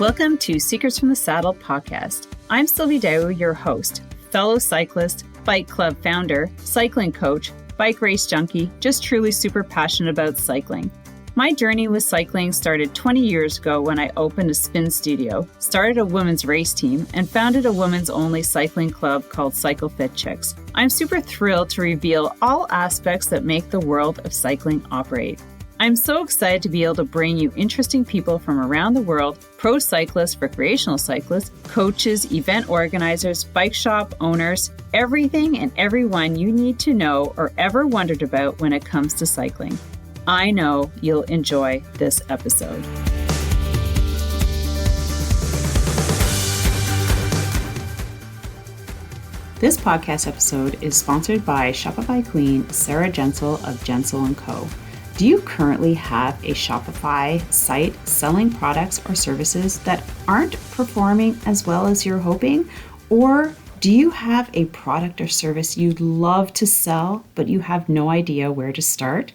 Welcome to Secrets from the Saddle podcast. I'm Sylvie, your host, fellow cyclist, bike club founder, cycling coach, bike race junkie, just truly super passionate about cycling. My journey with cycling started 20 years ago when I opened a spin studio, started a women's race team, and founded a women's only cycling club called Cycle Fit Chicks. I'm super thrilled to reveal all aspects that make the world of cycling operate. I'm so excited to be able to bring you interesting people from around the world, pro cyclists, recreational cyclists, coaches, event organizers, bike shop owners, everything and everyone you need to know or ever wondered about when it comes to cycling. I know you'll enjoy this episode. This podcast episode is sponsored by Shopify Queen Sarah Jensel of Jensel & Co. Do you currently have a Shopify site selling products or services that aren't performing as well as you're hoping? Or do you have a product or service you'd love to sell, but you have no idea where to start?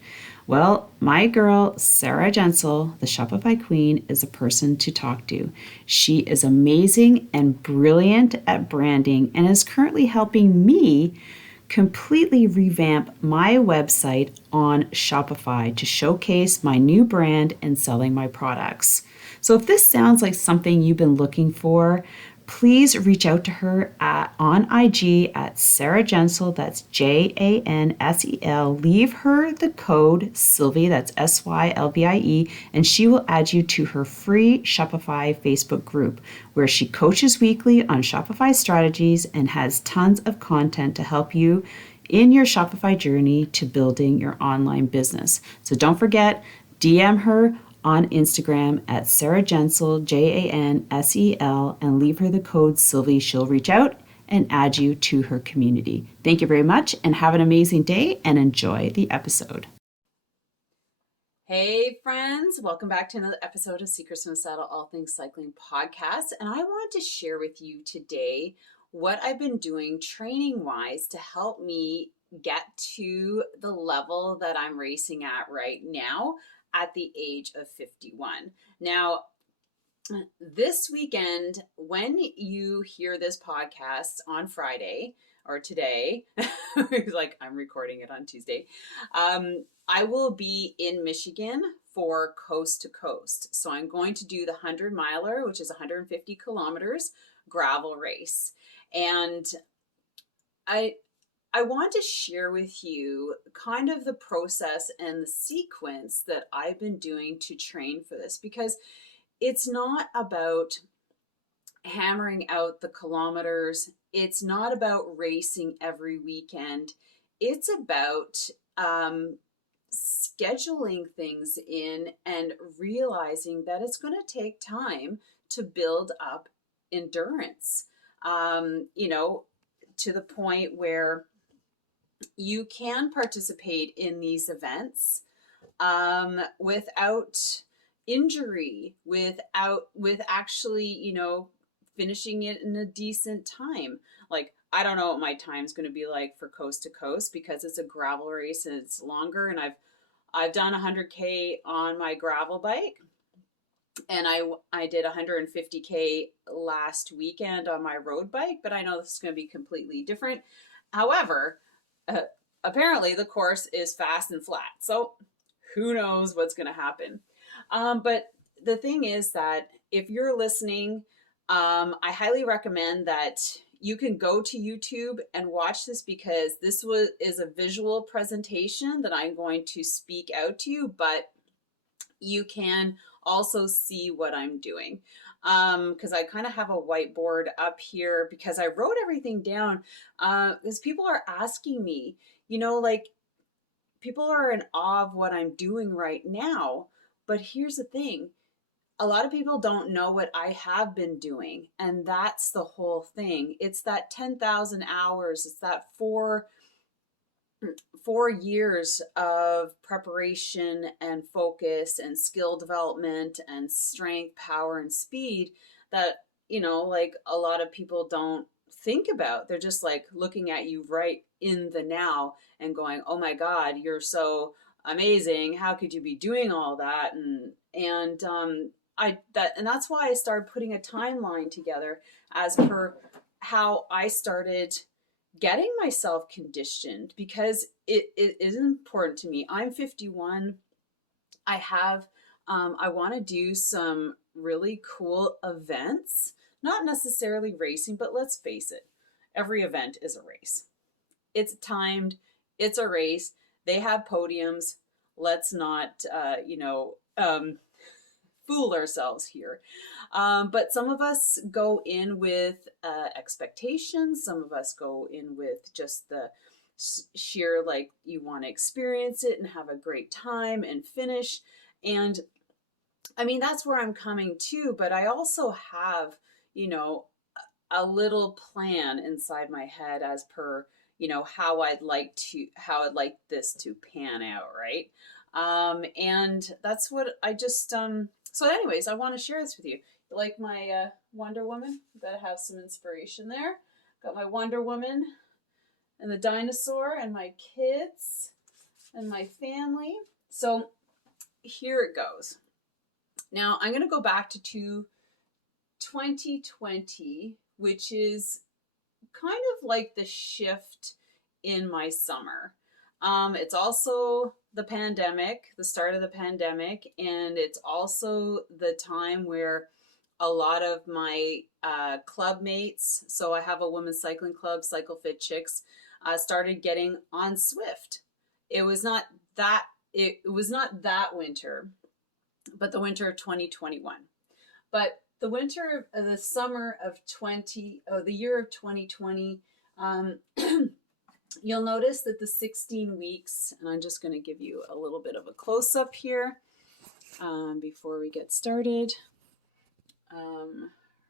Well, my girl, Sarah Jensel, the Shopify Queen, is a person to talk to. She is amazing and brilliant at branding and is currently helping me completely revamp my website on Shopify to showcase my new brand and selling my products. So if this sounds like something you've been looking for, please reach out to her on IG at Sarah Jensel, that's Jansel. Leave her the code Sylvie, that's Sylvie, and she will add you to her free Shopify Facebook group, where she coaches weekly on Shopify strategies and has tons of content to help you in your Shopify journey to building your online business. So don't forget, DM her on Instagram at Sarah Jensel, Jansel, and leave her the code Sylvie. She'll reach out and add you to her community. Thank you very much and have an amazing day and enjoy the episode. Hey friends, welcome back to another episode of Secrets from the Saddle, All Things Cycling podcast. And I wanted to share with you today what I've been doing training-wise to help me get to the level that I'm racing at right now at the age of 51. Now, this weekend, when you hear this podcast on Friday or today, like I'm recording it on Tuesday, I will be in Michigan for Coast to Coast. So I'm going to do the 100 miler, which is 150 kilometers gravel race. And I want to share with you kind of the process and the sequence that I've been doing to train for this, because it's not about hammering out the kilometers. It's not about racing every weekend. It's about scheduling things in and realizing that it's going to take time to build up endurance, to the point where you can participate in these events without injury, with actually, finishing it in a decent time. Like, I don't know what my time's going to be like for Coast to Coast because it's a gravel race and it's longer. And I've done 100K on my gravel bike, and I did 150K last weekend on my road bike, but I know this is going to be completely different. However, apparently the course is fast and flat, so who knows what's going to happen. But the thing is that if you're listening, I highly recommend that you can go to YouTube and watch this, because this is a visual presentation that I'm going to speak out to you, but you can also see what I'm doing. Because I kind of have a whiteboard up here because I wrote everything down, because people are asking me, people are in awe of what I'm doing right now. But here's the thing. A lot of people don't know what I have been doing. And that's the whole thing. It's that 10,000 hours. It's that four years of preparation and focus and skill development and strength, power, and speed that, like a lot of people don't think about. They're just like looking at you right in the now and going, oh my God, you're so amazing. How could you be doing all that? And and that's why I started putting a timeline together as per how I started getting myself conditioned, because it is important to me. I'm 51. I have I want to do some really cool events, not necessarily racing, but let's face it, every event is a race. It's timed, it's a race. They have podiums. Let's not, fool ourselves here. But some of us go in with expectations. Some of us go in with just the sheer, like, you want to experience it and have a great time and finish. And I mean, that's where I'm coming to, but I also have, you know, a little plan inside my head as per, how I'd like this to pan out, right? And that's what I just, so anyways, I want to share this with you. You like my Wonder Woman? Gotta have some inspiration there. Got my Wonder Woman and the dinosaur and my kids and my family. So here it goes. Now I'm going to go back to 2020, which is kind of like the shift in my summer. It's also the pandemic, the start of the pandemic, and it's also the time where a lot of my club mates, so I have a women's cycling club, Cycle Fit Chicks, started getting on Swift. It was not that winter, but the winter of 2021. But the summer of the year of 2020, you'll notice that the 16 weeks, and I'm just going to give you a little bit of a close up here before we get started,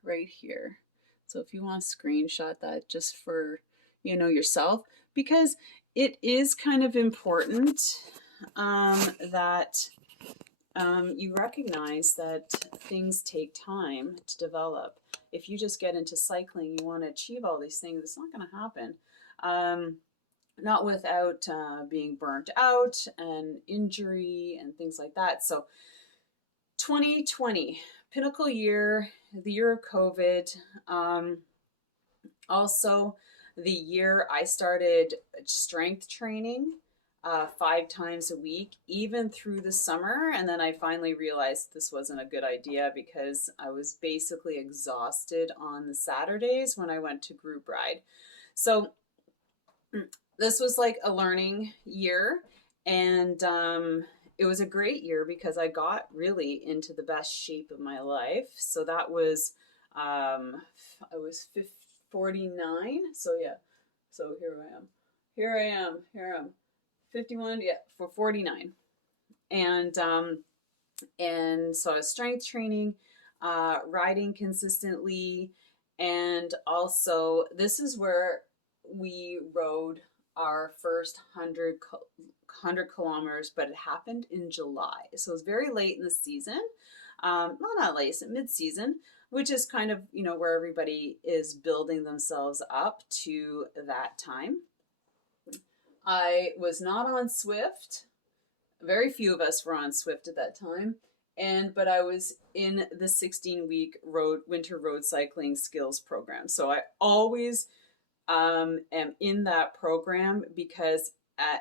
right here. So if you want to screenshot that just for, yourself, because it is kind of important that you recognize that things take time to develop. If you just get into cycling, you want to achieve all these things, it's not going to happen. Not without being burnt out and injury and things like that. So 2020, pinnacle year, the year of COVID. Also, the year I started strength training 5 times a week, even through the summer. And then I finally realized this wasn't a good idea because I was basically exhausted on the Saturdays when I went to group ride. So this was like a learning year, and it was a great year because I got really into the best shape of my life. So that was, I was 49. So yeah, so here I am, 51, yeah, for 49. And so I was strength training, riding consistently, and also this is where we rode our first 100 kilometers, but it happened in July. So it was very late in the season. Not that late, it's mid-season, which is kind of, where everybody is building themselves up to that time. I was not on Swift. Very few of us were on Swift at that time. But I was in the 16-week winter road cycling skills program. So I always am in that program because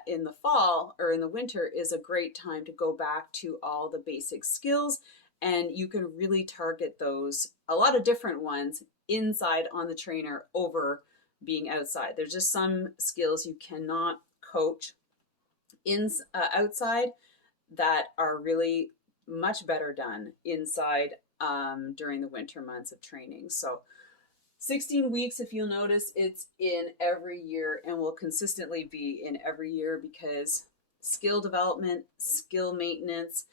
in the fall or in the winter is a great time to go back to all the basic skills, and you can really target those, a lot of different ones, inside on the trainer over being outside. There's just some skills you cannot coach outside that are really much better done inside during the winter months of training. So 16 weeks, if you'll notice, it's in every year and will consistently be in every year because skill development, skill maintenance,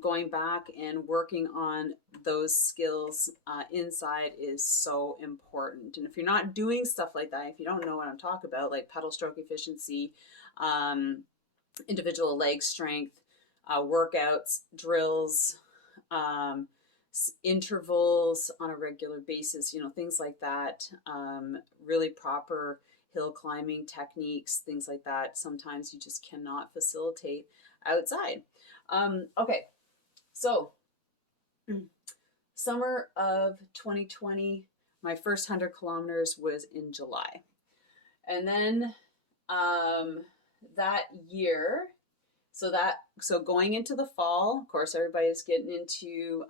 going back and working on those skills inside is so important. And if you're not doing stuff like that, if you don't know what I'm talking about, like pedal stroke efficiency, individual leg strength, workouts, drills, intervals on a regular basis, things like that, really proper hill climbing techniques, things like that. Sometimes you just cannot facilitate outside. Okay, so summer of 2020, my first 100 kilometers was in July. And then that year, so going into the fall, of course, everybody's getting into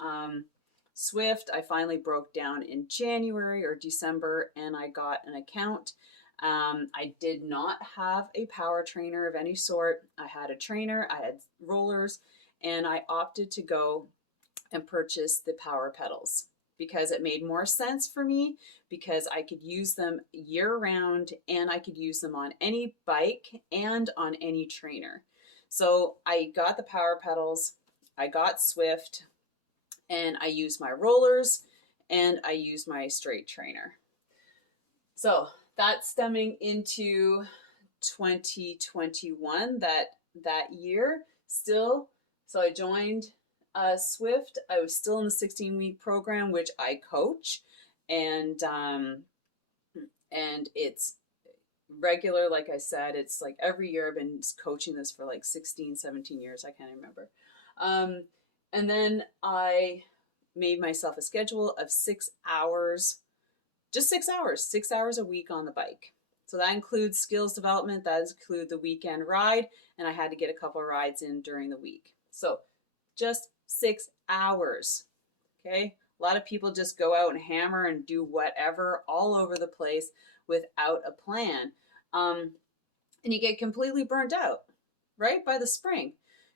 Swift. I finally broke down in January or December, and I got an account. I did not have a power trainer of any sort. I had a trainer, I had rollers, and I opted to go and purchase the power pedals because it made more sense for me, because I could use them year round and I could use them on any bike and on any trainer. So I got the power pedals, I got Swift, and I used my rollers and I used my straight trainer. So that's stemming into 2021, that year still. So I joined Swift. I was still in the 16-week program, which I coach, and it's regular. Like I said, it's like every year. I've been coaching this for like 16, 17 years. I can't remember. And then I made myself a schedule of 6 hours, just 6 hours a week on the bike. So that includes skills development, that includes the weekend ride, and I had to get a couple of rides in during the week. So just 6 hours, okay? A lot of people just go out and hammer and do whatever all over the place without a plan. And you get completely burnt out, right? By the spring.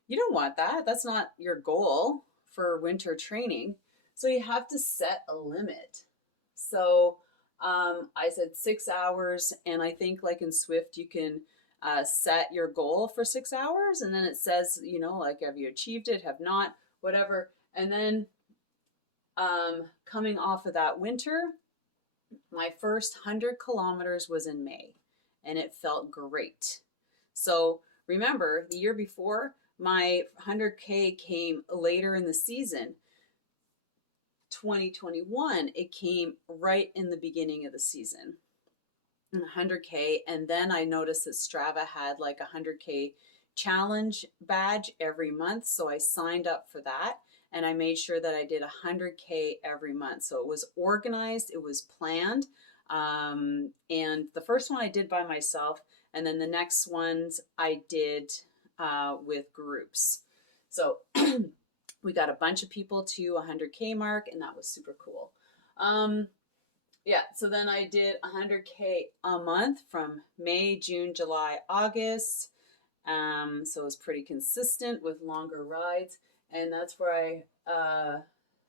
You don't want that. That's not your goal for winter training. So you have to set a limit. So I said 6 hours, and I think like in Swift, you can set your goal for 6 hours, and then it says, like, have you achieved it, have not, whatever. And then coming off of that winter, my first 100 kilometers was in May, and it felt great. So remember, the year before, my 100K came later in the season. 2021, it came right in the beginning of the season, 100K. And then I noticed that Strava had like a 100K challenge badge every month. So I signed up for that, and I made sure that I did 100K every month. So it was organized, it was planned. And the first one I did by myself, and then the next ones I did with groups. So we got a bunch of people to 100K mark, and that was super cool. So then I did 100K a month from May, June, July, August. So it was pretty consistent with longer rides. And that's where I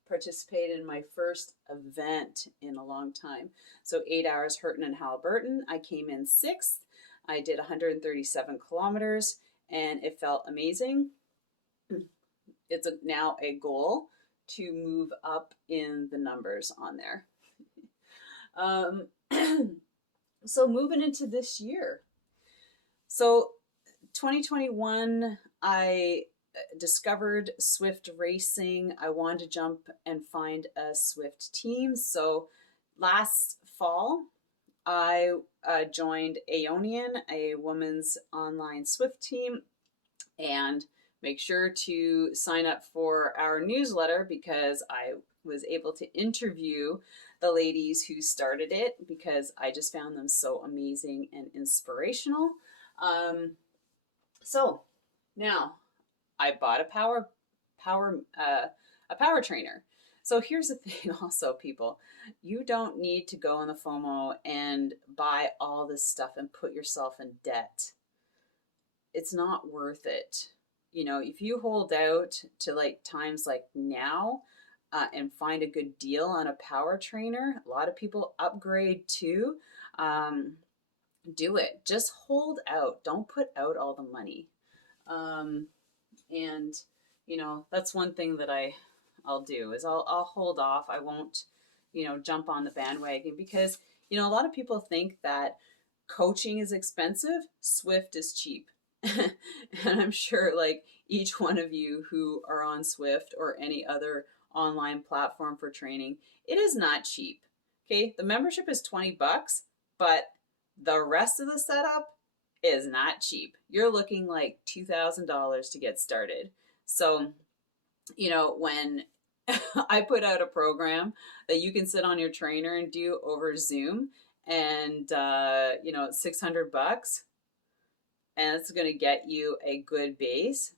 participated in my first event in a long time. So 8 hours Hurton and Halliburton. I came in 6th. I did 137 kilometers, and it felt amazing. It's now a goal to move up in the numbers on there. So moving into this year. So 2021, I discovered Swift racing. I wanted to jump and find a Swift team. So last fall, I joined Aonian, a women's online Swift team, and make sure to sign up for our newsletter, because I was able to interview the ladies who started it, because I just found them so amazing and inspirational. So now I bought a power trainer. So here's the thing also, people, you don't need to go on the FOMO and buy all this stuff and put yourself in debt. It's not worth it. If you hold out to like times like now and find a good deal on a power trainer, a lot of people upgrade too. Do it. Just hold out. Don't put out all the money. And that's one thing that I'll do is I'll hold off. I won't, jump on the bandwagon, because, a lot of people think that coaching is expensive. Swift is cheap. And I'm sure like each one of you who are on Swift or any other online platform for training, it is not cheap. Okay. The membership is $20, but the rest of the setup is not cheap. You're looking like $2,000 to get started. So, when I put out a program that you can sit on your trainer and do over Zoom, and it's $600, and it's going to get you a good base.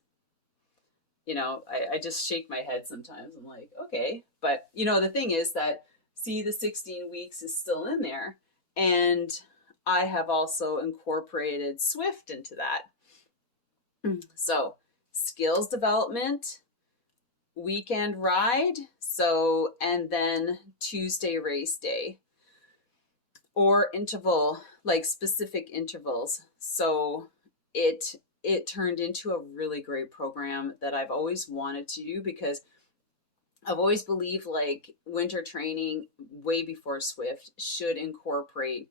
I just shake my head sometimes. I'm like, okay. But, the thing is that, see, the 16 weeks is still in there. And I have also incorporated Swift into that. So, skills development, weekend ride, and then Tuesday race day, or interval, like specific intervals. So it turned into a really great program that I've always wanted to do, because I've always believed like winter training way before Swift should incorporate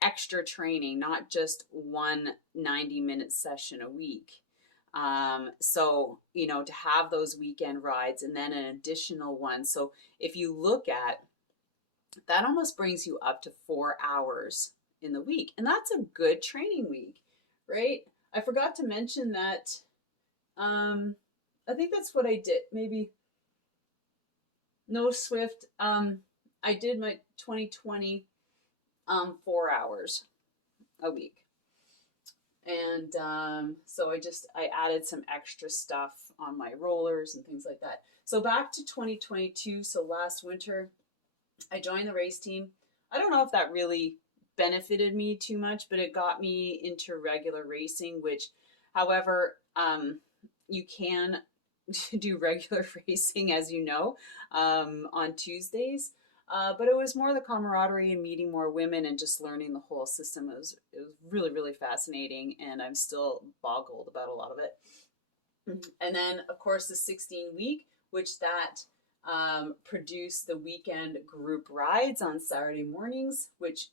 extra training, not just one 90-minute session a week. To have those weekend rides and then an additional one. So if you look at that, almost brings you up to 4 hours in the week. And that's a good training week, right? I forgot to mention that. I think that's what I did. Maybe no Swift. I did my 2020 4 hours a week. And so I added some extra stuff on my rollers and things like that. So back to 2022. So last winter, I joined the race team. I don't know if that really benefited me too much, but it got me into regular racing, which, however, you can do regular racing, as you know, on Tuesdays. But it was more the camaraderie and meeting more women and just learning the whole system. It was really, really fascinating, and I'm still boggled about a lot of it. And then, of course, the 16-week, which that produced the weekend group rides on Saturday mornings, which,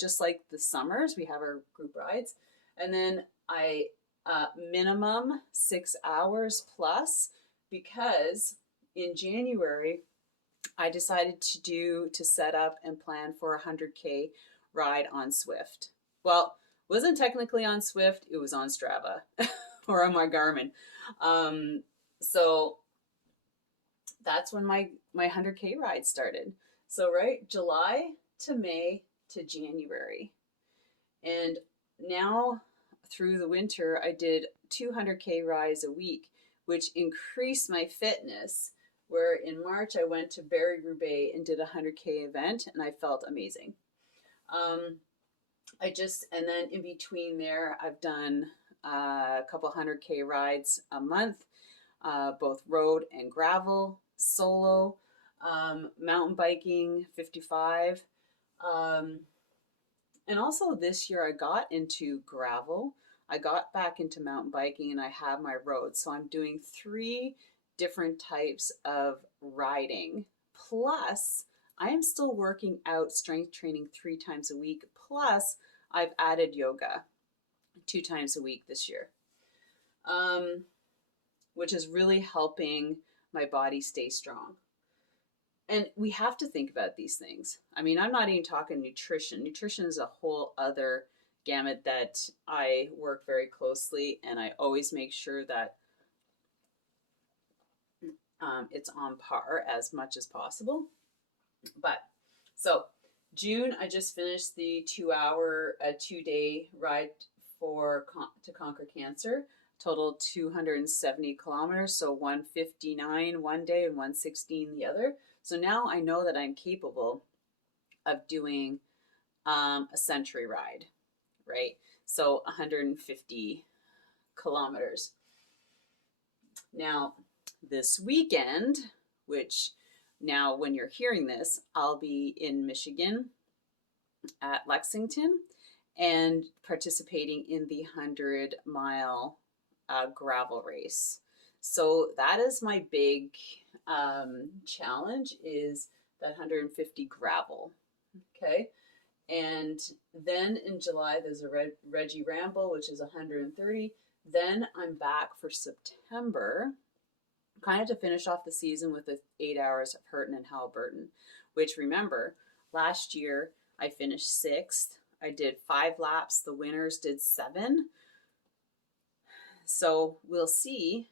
just like the summers, we have our group rides. And then I minimum 6 hours plus, because in January, I decided to set up and plan for a 100K ride on Swift. Well, it wasn't technically on Swift, it was on Strava or on my Garmin. So that's when my 100K ride started. So, right, July to May to January. And now through the winter, I did 200K rides a week, which increased my fitness. Where in March, I went to Barrie-Roubaix and did a 100K event, and I felt amazing. And then in between there, I've done a couple 100K rides a month, both road and gravel, solo, mountain biking, 55. And also this year I got into gravel. I got back into mountain biking, and I have my road. So I'm doing 3 different types of riding. Plus, I am still working out strength training 3 times a week. Plus, I've added yoga 2 times a week this year, which is really helping my body stay strong. And we have to think about these things. I mean, I'm not even talking nutrition. Nutrition is a whole other gamut that I work very closely, and I always make sure that it's on par as much as possible. But so June, I just finished the 2-day ride to conquer cancer. Total 270 kilometers, so 159 one day and 116 the other. So now I know that I'm capable of doing a century ride, right? So 150 kilometers. Now, this weekend, which now when you're hearing this, I'll be in Michigan at Lexington and participating in the 100-mile gravel race. So that is my big challenge, is that 150 gravel. Okay. And then in July, there's a Reggie Ramble, which is 130. Then I'm back for September, kind of to finish off the season with the 8 hours of Hurton and Halliburton, which, remember, last year I finished 6th. I did 5 laps. The winners did 7. So we'll see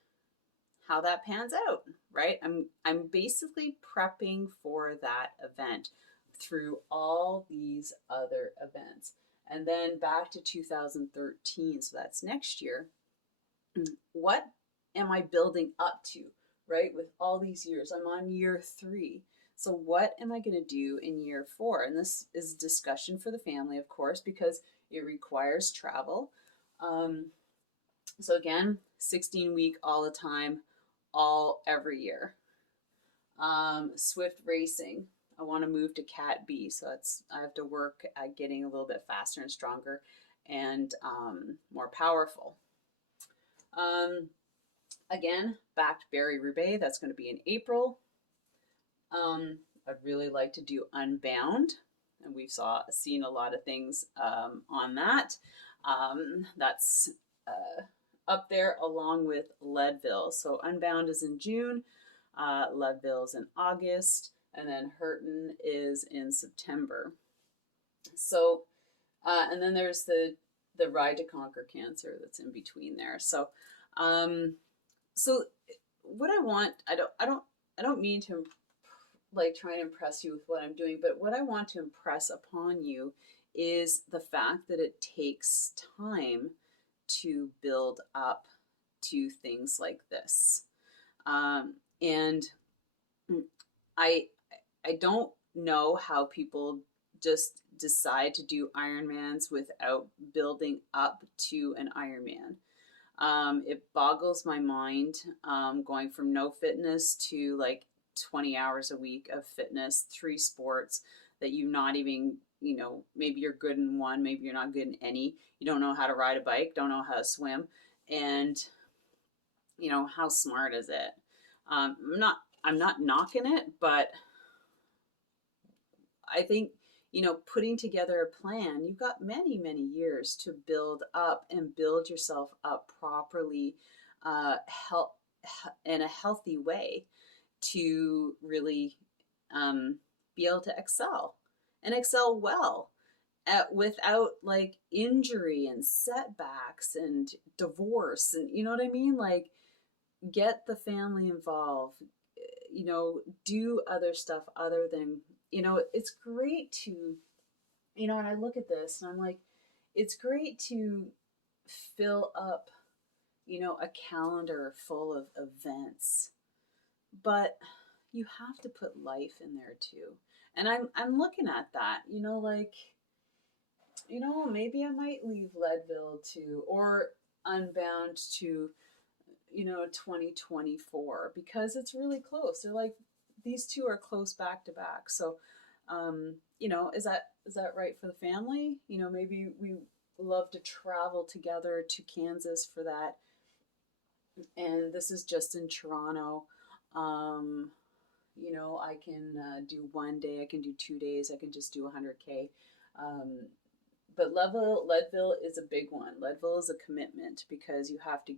how that pans out. right? I'm basically prepping for that event through all these other events. And then back to 2013, so that's next year. What am I building up to, right? With all these years, I'm on year 3. So what am I going to do in year 4? And this is a discussion for the family, of course, because it requires travel. Um, so again, 16-week all the time, all every year. Swift racing. I want to move to Cat B, so I have to work at getting a little bit faster and stronger and more powerful. Again, back to Barry Roubaix. That's going to be in April. I'd really like to do Unbound, and we've seen a lot of things on that. That's up there along with Leadville. So Unbound is in June, Leadville is in August, and then Hurton is in September. So, and then there's the Ride to Conquer Cancer that's in between there. So, so what I want, I don't mean to like try and impress you with what I'm doing, but what I want to impress upon you is the fact that it takes time to build up to things like this. And I don't know how people just decide to do Ironmans without building up to an Ironman. It boggles my mind going from no fitness to like 20 hours a week of fitness, 3 sports that you not even, maybe you're good in one, maybe you're not good in any. You don't know how to ride a bike, don't know how to swim. And, how smart is it? I'm not knocking it, but I think, putting together a plan, you've got many, many years to build up and build yourself up properly, in a healthy way to really be able to excel and excel well without like injury and setbacks and divorce. And you know what I mean? Like, get the family involved, do other stuff other than, it's great to, and I look at this and I'm like, it's great to fill up, a calendar full of events, but you have to put life in there too. And I'm looking at that, like, maybe I might leave Leadville to, or Unbound to, 2024, because it's really close. They're like, these two are close back to back. So, is that right for the family? Maybe we love to travel together to Kansas for that. And this is just in Toronto. I can do one day, I can do 2 days, I can just do 100K. But Leadville is a big one. Leadville is a commitment because you have to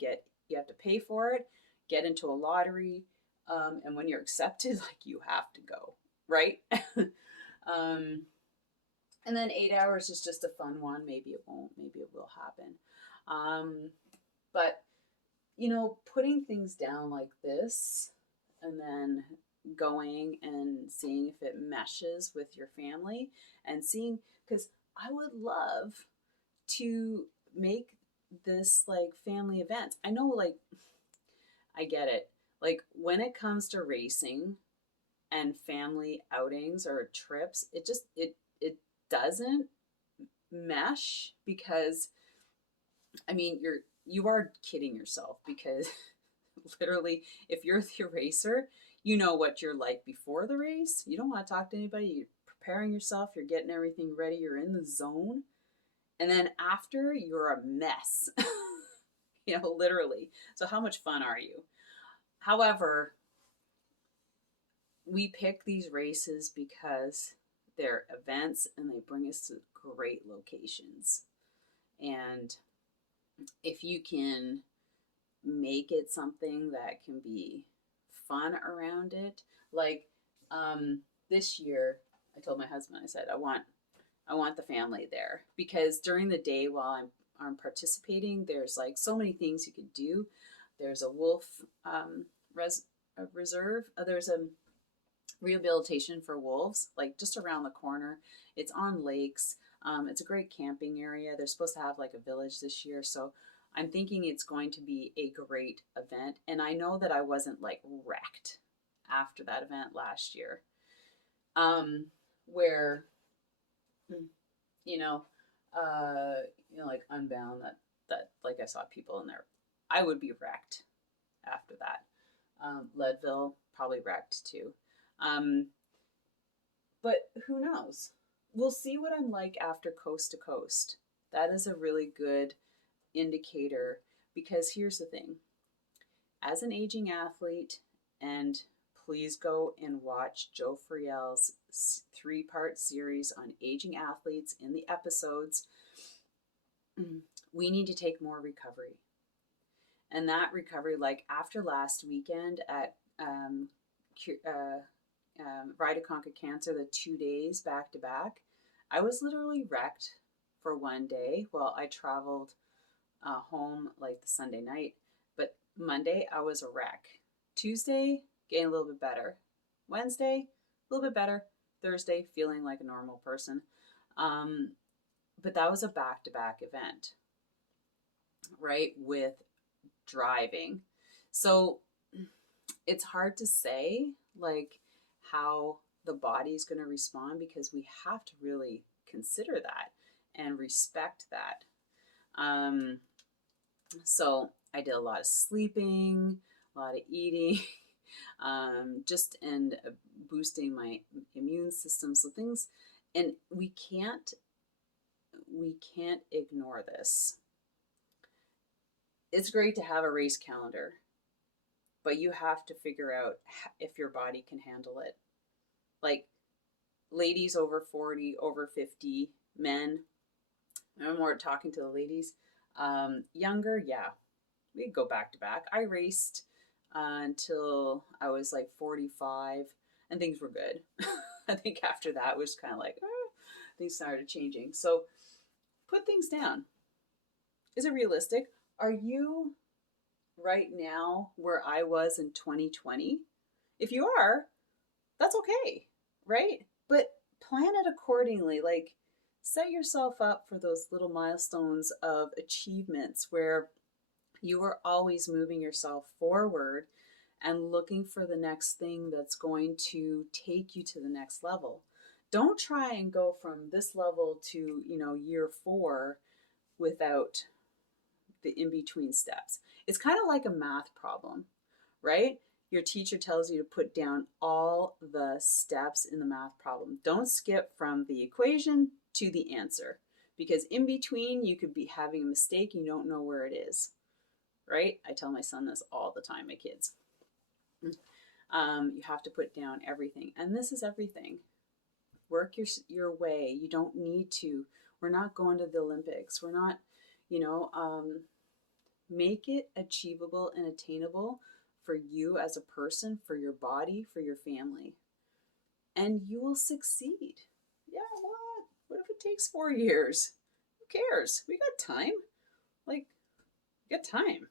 pay for it, get into a lottery, and when you're accepted, like, you have to go, right? And then 8 hours is just a fun one. Maybe it won't, maybe it will happen. But putting things down like this and then going and seeing if it meshes with your family and seeing, because I would love to make this like family event. I know, like, I get it. Like, when it comes to racing and family outings or trips, it doesn't mesh, because I mean, you are kidding yourself, because literally, if you're the racer, you know what you're like before the race. You don't want to talk to anybody. You're preparing yourself. You're getting everything ready. You're in the zone. And then after, you're a mess, literally. So how much fun are you? However, we pick these races because they're events and they bring us to great locations. And if you can make it something that can be fun around it, like this year, I told my husband, I said, I want the family there, because during the day while I'm participating, there's like so many things you could do. There's a wolf reserve. There's a rehabilitation for wolves, like just around the corner. It's on lakes. It's a great camping area. They're supposed to have like a village this year, so I'm thinking it's going to be a great event. And I know that I wasn't like wrecked after that event last year, where you know, like Unbound, that like I saw people in there. I would be wrecked after that. Leadville probably wrecked too. Um, but who knows? We'll see what I'm like after Coast to Coast. That is a really good indicator, because here's the thing. As an aging athlete, and please go and watch Joe Friel's 3-part series on aging athletes in the episodes, we need to take more recovery. And that recovery, like after last weekend at Ride a Conquer Cancer, the 2 days back to back, I was literally wrecked for one day. Well, I traveled home like the Sunday night, but Monday I was a wreck. Tuesday, getting a little bit better. Wednesday, a little bit better. Thursday, feeling like a normal person. But that was a back-to-back event, right, with driving. So it's hard to say like how the body's going to respond, because we have to really consider that and respect that. So I did a lot of sleeping, a lot of eating, and boosting my immune system. So things, and we can't ignore this. It's great to have a race calendar, but you have to figure out if your body can handle it. Like ladies over 40, over 50, men, I'm more talking to the ladies. Younger, yeah, we could go back to back. I raced until I was like 45, and things were good. I think after that was kind of like, things started changing. So put things down. Is it realistic? Are you right now where I was in 2020? If you are, that's okay, right? But plan it accordingly. Like, set yourself up for those little milestones of achievements where you are always moving yourself forward and looking for the next thing that's going to take you to the next level. Don't try and go from this level to, year 4 without the in-between steps. It's kind of like a math problem, right? Your teacher tells you to put down all the steps in the math problem. Don't skip from the equation to the answer, because in between you could be having a mistake, you don't know where it is, right? I tell my son this all the time, my kids. You have to put down everything, and this is everything. Work your way. You don't need to. We're not going to the Olympics. We're not, make it achievable and attainable for you as a person, for your body, for your family, and you will succeed. Yeah, what if it takes 4 years? Who cares? We got time. Like, we got time.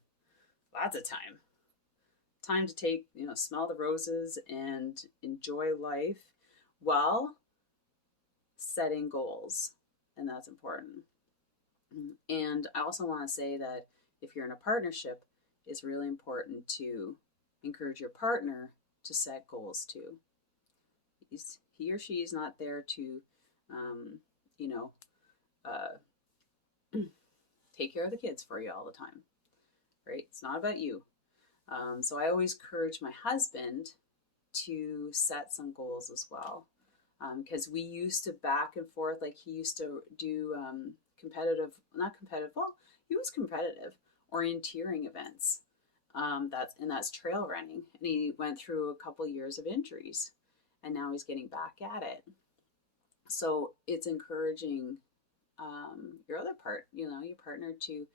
Lots of time. Time to take, smell the roses and enjoy life while setting goals. And that's important. And I also want to say that if you're in a partnership, it's really important to encourage your partner to set goals too. He or she is not there to, take care of the kids for you all the time, right? It's not about you. So I always encourage my husband to set some goals as well, because we used to back and forth. Like, he used to do he was competitive orienteering events. That's trail running, and he went through a couple years of injuries, and now he's getting back at it. So it's encouraging your other your partner to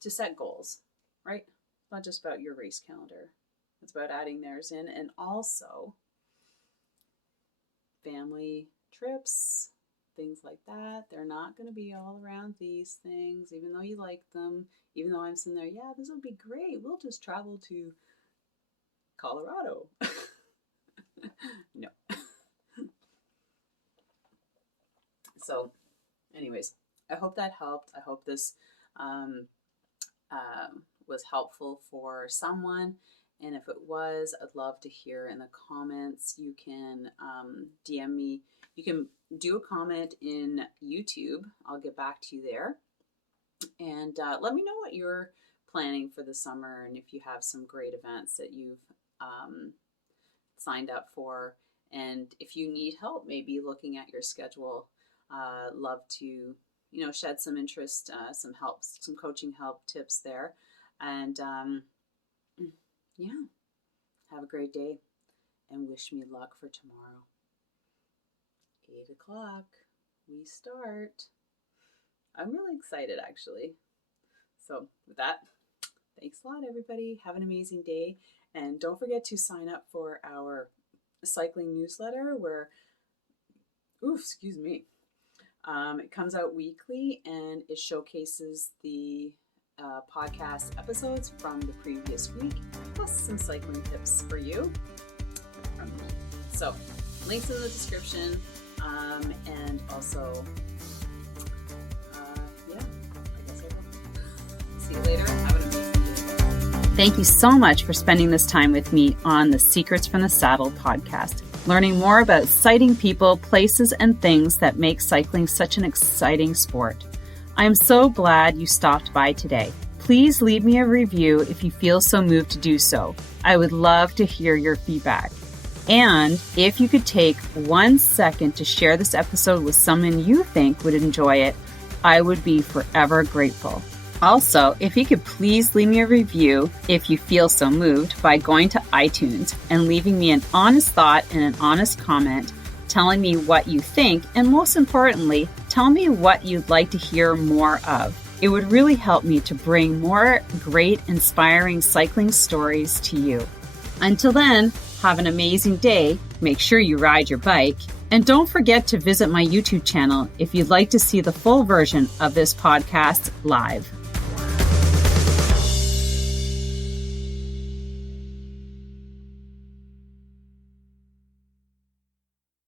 set goals, right? It's not just about your race calendar. It's about adding theirs in, and also family trips, things like that. They're not going to be all around these things, even though you like them, even though I'm sitting there, yeah, this would be great. We'll just travel to Colorado. No. So anyways, I hope that helped. I hope this was helpful for someone. And if it was, I'd love to hear in the comments. You can DM me. You can do a comment in YouTube. I'll get back to you there. And let me know what you're planning for the summer and if you have some great events that you've signed up for. And if you need help, maybe looking at your schedule, love to, shed some interest, some help, some coaching help tips there. And have a great day and wish me luck for tomorrow. 8 o'clock, we start. I'm really excited, actually. So with that, thanks a lot, everybody. Have an amazing day. And don't forget to sign up for our cycling newsletter where, it comes out weekly and it showcases the podcast episodes from the previous week, plus some cycling tips for you from me. So links in the description, and also, I guess I will. See you later. Have an amazing day. Thank you so much for spending this time with me on the Secrets from the Saddle podcast, learning more about sighting people, places, and things that make cycling such an exciting sport. I am so glad you stopped by today. Please leave me a review if you feel so moved to do so. I would love to hear your feedback. And if you could take 1 second to share this episode with someone you think would enjoy it, I would be forever grateful. Also, if you could please leave me a review if you feel so moved by going to iTunes and leaving me an honest thought and an honest comment, telling me what you think, and most importantly, tell me what you'd like to hear more of. It would really help me to bring more great, inspiring cycling stories to you. Until then, have an amazing day. Make sure you ride your bike. And don't forget to visit my YouTube channel if you'd like to see the full version of this podcast live.